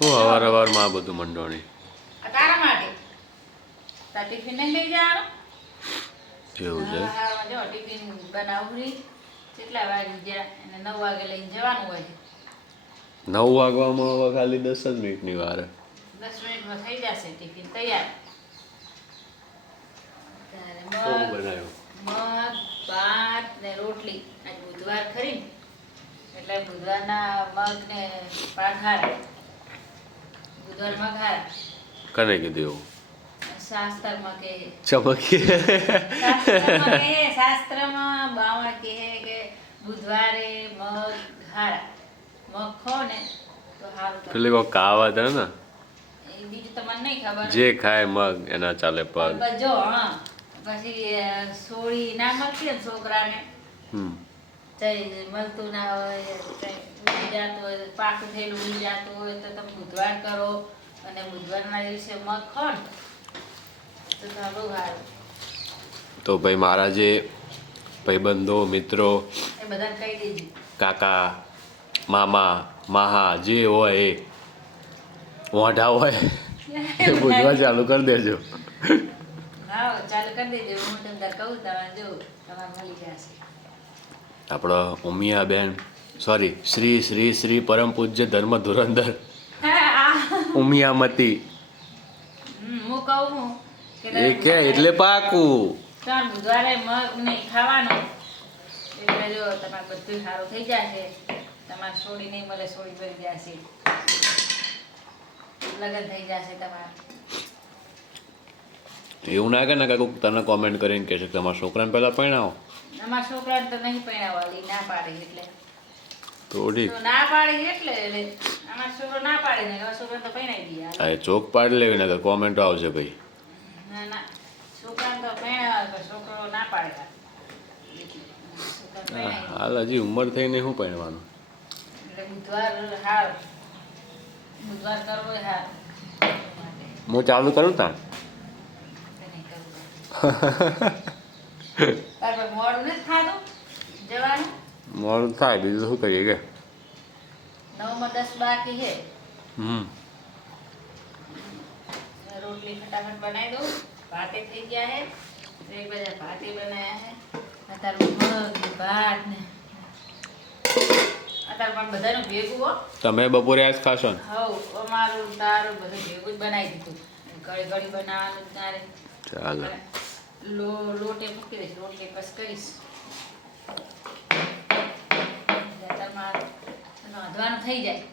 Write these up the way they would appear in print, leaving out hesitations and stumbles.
હું અવારનવાર આ બધું મંડોણી આ તારા માટે તાર ટિફિન નહીં લઈ જવાનું. એવું છે. હા જો ટિફિન બનાવરી કેટલા વાગે ગયા અને 9 વાગે લઈને જવાનું હોય. 9 વાગવામાં હવે ખાલી 10 જ મિનિટની વાર. 10 મિનિટમાં થઈ જશે ટિફિન તૈયાર. શું બનાવ્યું? મગ ભાત ને રોટલી. આજ બુધવાર ખરી ને એટલે બુધવારના મગ ને પાથાર. બુધવાર મઘાર કને કીધું એવું? શાસ્ત્રમાં કે ચમકી શાસ્ત્રમાં બાવા કહે કે બુધવારે મગ હારા મગ ખો ને તો સારું. પેલી કોઈ કહાવત હે ને, એ બીજું તમને નહીં ખબર. જે ખાય મગ એના ચાલે પગ. જો હા પછી સોળી ના મળતી ને છોકરાને મળતું ના હોય ઉડી જતું હોય પાકું થયેલું ઉડી જતું હોય તો તમે બુધવાર કરો અને બુધવારના દિવસે મગ ખો ને તો બહુ સારું. તો ભાઈ મારા જે ભાઈબંધો મિત્રો એ બધાને કહી દેજો. કાકા મામા માહા જે હોય એ મોઢા હોય એ બુધવાર ચાલુ કરી દેજો. હા ચાલુ કરી દેજો. હું તમને કહું તમારે જો તમારે મળી જશે. આપણો ઉમિયાબેન સોરી શ્રી શ્રી શ્રી પરમ પૂજ્ય ધર્મ ધુરંધર ઉમિયામતી હું કહું એ કે એટલે પાકું ત્રણ બુધવારે મગ નહીં ખાવાનો એટલે જો તમારે બધું સારું થઈ જશે. તમારે સોડી નહીં મળે સોડી ભરી જશે. લગ્ન થઈ જશે તમારે. એવું ના કે ને કાંઈક તને કોમેન્ટ કરીને કહે છે કે તમારા છોકરાને પહેલાં પરણાવો. અમારા છોકરાને તો નહીં પરણાવવાલી ના પાડે એટલે તો ઠીક. તો ના પાડી એટલે અમારો છોકરો ના પાડે ને અમારા છોકરાને તો પરણાવી દઈએ. હા એ ચોક પાડી લેવી ને તો કોમેન્ટો આવશે ભાઈ. ના ના છોકરાને તો પરણાવે પણ છોકરો ના પાડે. હાલ હજી ઉંમર થઈને શું પરણવાનું? એટલે બુધવાર હાર બુધવાર કરવો એ હાર. હું ચાલુ કરું તાં મોડું નથી ખાધું જવાનું. મોડું થાય બીજું શું કરીએ કે 9 માં 10 બાકી છે. હમ રોટલી ફટાફટ બનાવી દઉં. ભાતે થઈ ગયા છે. એક બધા ભાતે બનાવ્યા છે. અત્યારે મગ ને ભાત ને અત્યારે પણ બધાનું ભેગું હો. તમે બપોરે આજ ખાશો ને? હવ અમારું તારું બધું ભેગું જ બનાવી દીધું. ઘડી ઘડી બનાવવાનું તારે ચાલો લોટે મૂકી દઈશ. રોટલી કસ કરીશ. રાંધવાનું થઈ જાય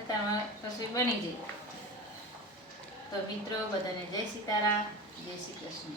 અત્યારમાં રસોઈ બની જાય. તો મિત્રો બધાને જય સીતારામ, જય શ્રી કૃષ્ણ.